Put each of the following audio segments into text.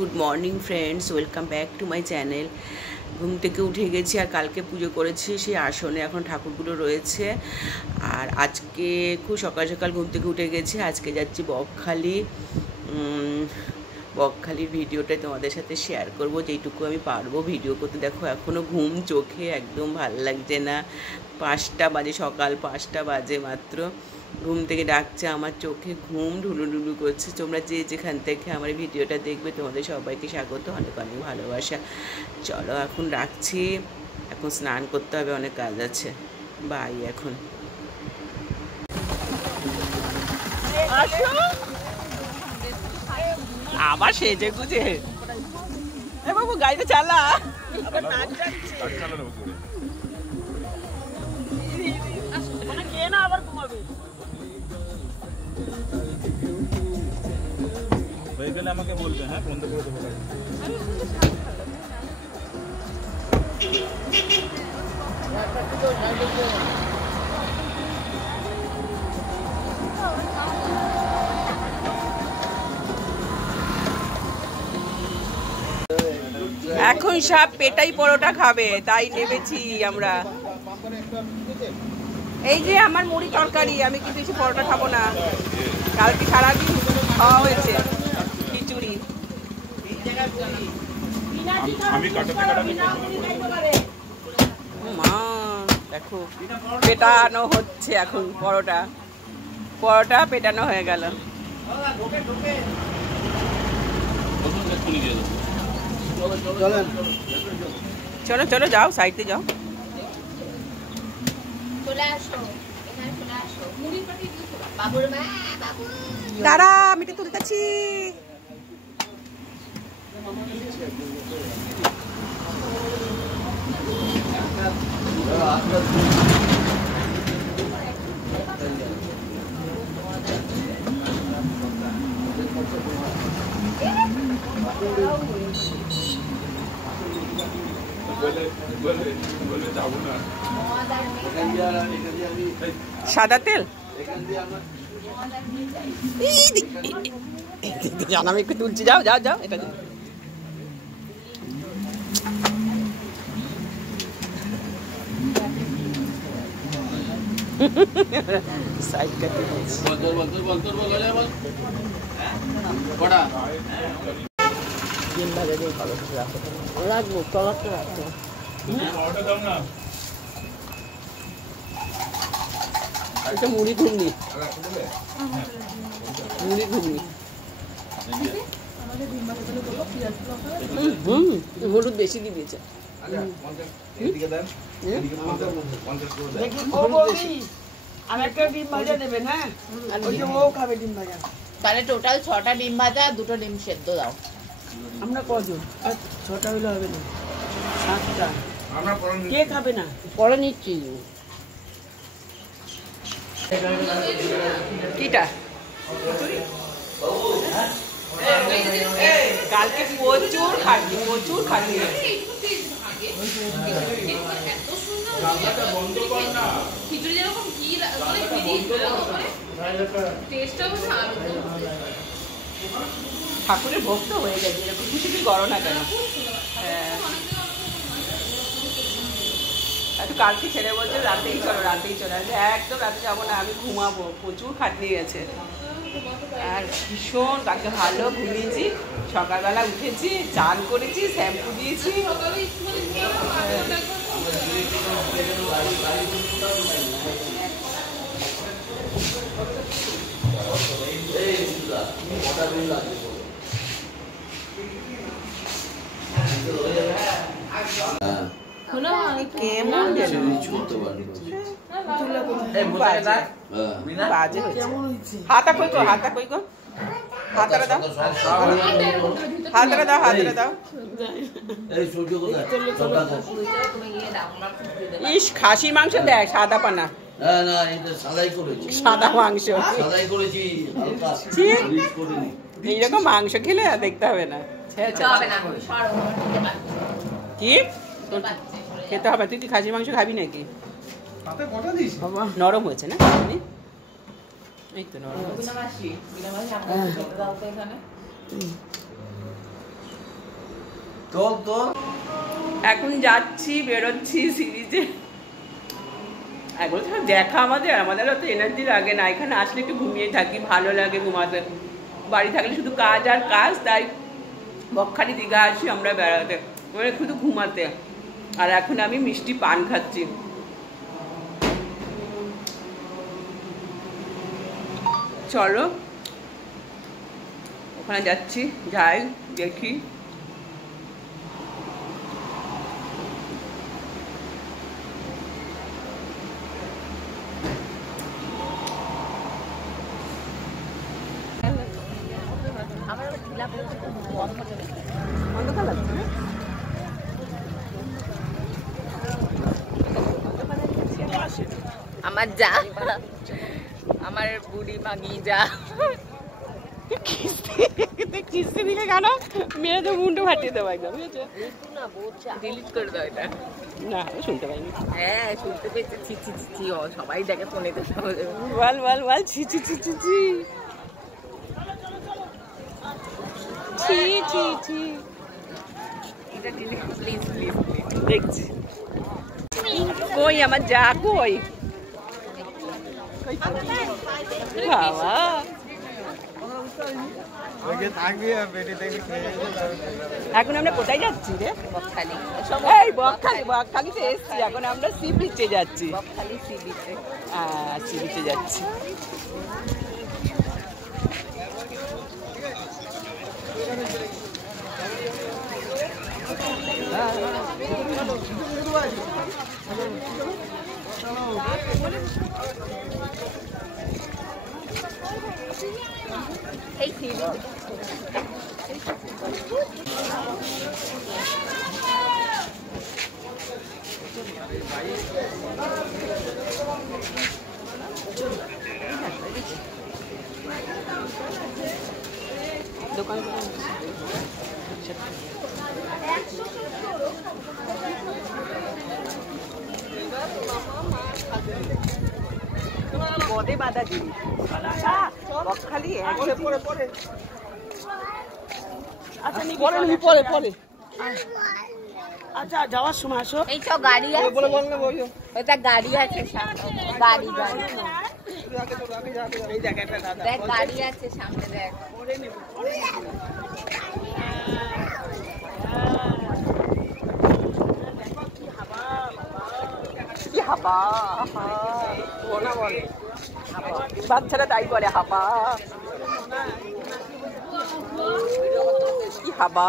Good morning friends, welcome back to my channel. ঘুম থেকে উঠে গেছি আর কালকে পুজো করেছি, সেই আসনে এখন ঠাকুরগুলো রয়েছে। আর আজকে খুব সকাল সকাল ঘুম থেকে উঠে গেছি। আজকে যাচ্ছি বকখালির ভিডিওটা তোমাদের সাথে শেয়ার করব, যেইটুকু আমি পারবো ভিডিও করতে। দেখো এখনও ঘুম চোখে, একদম ভালো লাগছে না। 5টা বাজে, সকাল 5টা বাজে মাত্র। ঘুম থেকে ডাকছে, আমার চোখে ঘুম ঢুলুঢুলু করছে। তোমরা যে যেখান থেকে আমার ভিডিওটা দেখবে তোমাদের সবাইকে স্বাগত, অনেক অনেক ভালোবাসা। চলো এখন রাখছি, এখন স্নান করতে হবে, অনেক কাজ আছে। বাই। এখন আবার সেজে গুজে বাবু গাড়িটা চালা। আবার ঘুমাবে হয়ে গেলে আমাকে বলবে। হ্যাঁ, বন্ধ করে দেবো। এখন সব পেটাই পরোটা খাবে, তাই নেমেছি আমরা। এই যে আমার মুড়ি তরকারি, আমি কিন্তু কিছু পরোটা খাবো না। কালকে সারাদিন খাওয়া হয়েছে খিচুড়ি। মা দেখো পেটানো হচ্ছে এখন পরোটা পেটানো হয়ে গেল। চলো চলো যাও, সাইডে যাও। দাঁড়া, আমি তো তুলতেছি। সাদা তেল আমি একটু তুলছি, যাও যাও যাও। এটা সাইড কাটে রাখবো, তলাতে রাখবো। এটা মুড়ি ঘুগনি, হলুদ বেশি দিয়ে দিয়েছে। তাহলে টোটাল 6টা ডিম ভাজা, 2টো ডিম সেদ্ধ দাও। আমরা কজন? 6টা হলে হবে না, 7টা। কে খাবে না? পরে নিচ্ছি। কিটা কালকে প্রচুর খাটনি ঠাকুরের ভোগ তো হয়ে গেছে, এরকম কিছু করো না কেন? একটু কালকে ছেড়ে বলছে রাতেই চলো। একদম রাতে যাবো না, আমি ঘুমাবো, প্রচুর খাটনি গেছে। আর ভীষণ কালকে ভালো ঘুমিয়েছি। সকালবেলা উঠেছি, চান করেছি, শ্যাম্পু দিয়েছি। কেমন বাজে হয়েছে। হাতা কই গো, হাতারা দাও। ইস, খাসির মাংস দেখ, সাদা পানা। সাদা মাংস এইরকম মাংস খেলে দেখতে হবে না। কি খেতে হবে? তুই কি খাসির মাংস খাবি নাকি? নরম হয়েছে না? এই তো নরম হয়েছে। তো এখন যাচ্ছি, বেরোচ্ছি সিরিজে। এগুলো তো দেখা আমাদের অত এনার্জি লাগে না। এখানে আসলে একটু ঘুমিয়ে থাকি, ভালো লাগে ঘুমাতে। বাড়ি থাকলে শুধু কাজ আর কাজ, তাই বকখালি দীঘা আসি আমরা বেড়াতে, মানে শুধু ঘুমাতে। আর এখন আমি মিষ্টি পান খাচ্ছি। চলো ওখানে যাচ্ছি, যাই দেখি। আমার যা, আমার বুড়ি মাগি যা। কিস্তি দিলে কেন? মেরে তো মুন্ডু ফাটিয়ে দেবো একদম। ডিলিট করে দাও এটা। না শুনতে পাইনি। হ্যাঁ শুনতে পেয়েছি। ছি ছি ছি ছি, সবাই দেখে ফোনেতে। বল ছি ছি ছি ছি ছি ছি ছি ছি। এটা ডিলিট প্লিজ প্লিজ প্লিজ। দেখছি কই আমার যা, কই বাবা। এখন আমরা কোথায় যাচ্ছি রে? বকখালি। এই বকখালিতে এসছি। এখন আমরা সি বিচে যাচ্ছি। বকখালি সি বিচে। হ্যাঁ সি বিচে যাচ্ছি। এই সি বিচ। দোকান পদে বাঁধা জিনিস বকখালি। পরে আচ্ছা যাওয়ার সময় আসো। এই তো গাড়ি আছে, ওটা গাড়ি আছে সামনে। গাড়ি দেখ, গাড়ি আছে সামনে দেখ। কি হাবা না বলে, বাচ্চারা তাই বলে হাবা। কি হাবা।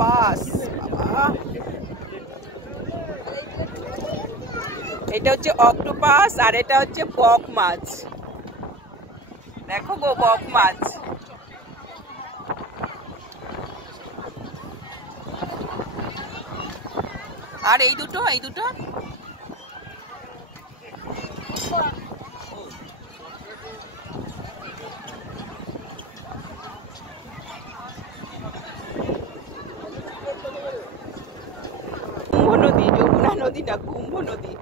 পাস বাবা। এটা হচ্ছে অক্টোপাস আর এটা হচ্ছে বক মাছ। দেখো গো বক মাছ। আর এই দুটো কুম্ভ নদী, যমুনা নদী না, কুম্ভ নদী।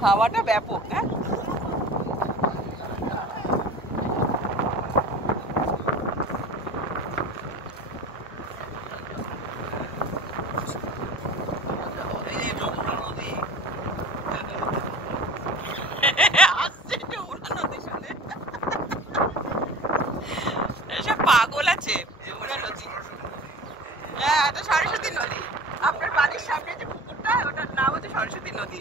হাওয়াটা ব্যাপক। হ্যাঁ এসব পাগল আছে। যমুনা নদী, হ্যাঁ এটা সরস্বতী নদী। আপনার বাড়ির সামনে যে পুকুরটা, ওটার নাম হচ্ছে সরস্বতী নদী।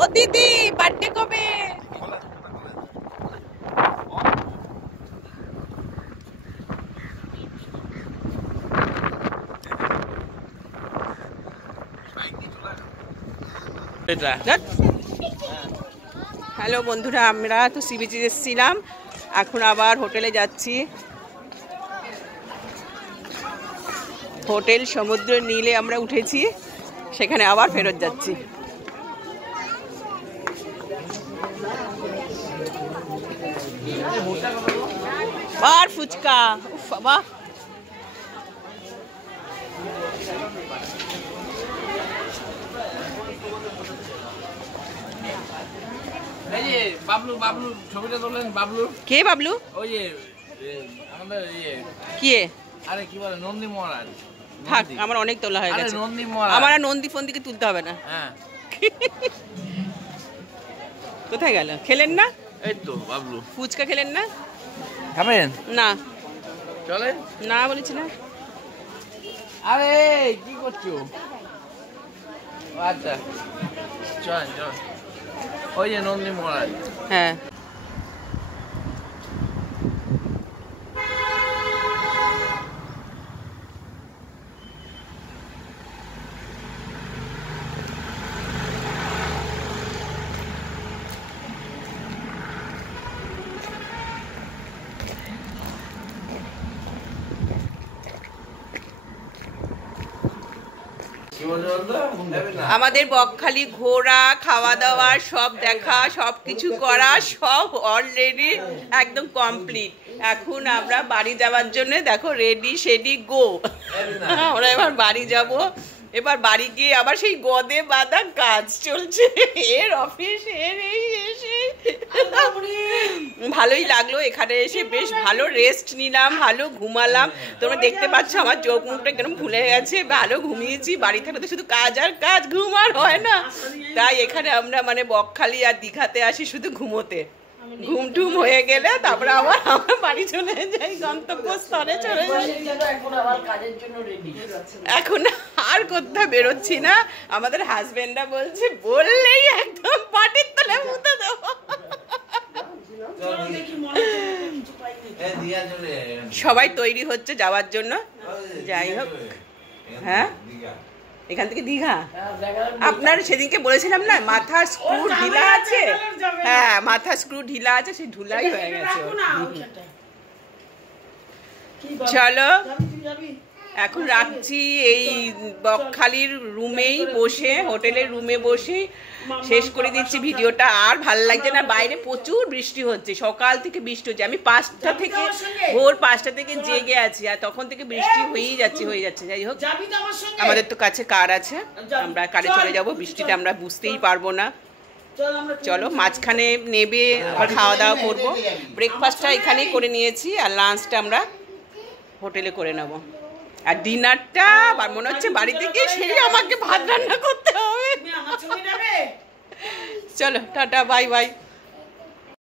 ও দিদি বার্থডে কবে? হ্যালো বন্ধুরা, আমরা তো সি বিচে এসেছিলাম, এখন আবার হোটেলে যাচ্ছি। হোটেল সমুদ্র নীলে আমরা উঠেছি। সেখানে আবার ফেরত যাচ্ছি। আর ফুচকা, উফ বাবা, এই যে বাবলু, বাবলু ছবিটা তোলেন। বাবলু কে? বাবলু ওই যে আমাদের ইয়ে, কে? আরে কি বলে, নন্দী মহারাজ। থাক, আমার অনেক তোলা হয়ে আরে গেছে। নন্দী মহারাজ, আমার আর নন্দী ফন্দিকে তুলতে হবে না। হ্যাঁ কোথায় গেল? খেলেন না? এই তো বাবলু। ফুচকা খেলেন না? খাবেন? না চলেন। না বলেছি না। আরে কি করছো? আচ্ছা চল চল, ওই যে নন্দী মহারাজ। হ্যাঁ, আমাদের বকখালি ঘোরা, খাওয়া দাওয়া, সব দেখা, সব কিছু করা, সব অলরেডি একদম কমপ্লিট। এখন আমরা বাড়ি যাওয়ার জন্য দেখো রেডি সেডি গো। আমরা এবার বাড়ি যাব। এবার বাড়ি গিয়ে আবার সেই গদে বাঁধা কাজ চলছে, এর অফিস, এর এই এসে ভালোই লাগলো। এখানে এসে বেশ ভালো রেস্ট নিলাম, ভালো ঘুমালাম। তোমরা দেখতে পাচ্ছ আমার চোখ মুখটা কেন ভুলে গেছে, ভালো ঘুমিয়েছি। বাড়ি থাকলে তো শুধু কাজ আর কাজ, ঘুম আর হয় না। তাই এখানে আমরা মানে বকখালি আর দীঘাতে আসি শুধু ঘুমোতে। ঘুম টুম হয়ে গেলে তারপরে আবার আমরা বাড়ি চলে যাই, গন্তব্যস্থলে চলে যাই। এখন আর কোথাও বেরোচ্ছি না। আমাদের হাজবেন্ডরা বলছে বললেই একদম পাটির তলে মুতে দেবো। সবাই তৈরি হচ্ছে যাওয়ার জন্য। যাই হোক, হ্যাঁ এখান থেকে দীঘা। আপনার সেদিনকে বলেছিলাম না মাথার স্ক্রু ঢিলা আছে, হ্যাঁ মাথার স্ক্রু ঢিলা আছে, সেই ঢুলাই হয়ে গেছে। চলো এখন রাখছি। এই বকখালির রুমেই বসে, হোটেলের রুমে বসে শেষ করে দিচ্ছি ভিডিওটা। আর ভালো লাগছে না, বাইরে প্রচুর বৃষ্টি হচ্ছে, সকাল থেকে বৃষ্টি হচ্ছে। আমি 5টা থেকে, ভোর 5টা থেকে জেগে আছি, আর তখন থেকে বৃষ্টি হয়েই যাচ্ছে। যাই হোক, আমাদের তো কাছে কার আছে, আমরা কারে চলে যাব, বৃষ্টিটা আমরা বুঝতেই পারবো না। চলো মাঝখানে নেবে আবার খাওয়া দাওয়া করবো। ব্রেকফাস্টটা এখানেই করে নিয়েছি, আর লাঞ্চটা আমরা হোটেলে করে নেবো। আর ডিনারটা আবার মনে হচ্ছে বাড়িতে গিয়ে সেই আমাকে ভাত রান্না করতে হবে। চলো টাটা, বাই বাই।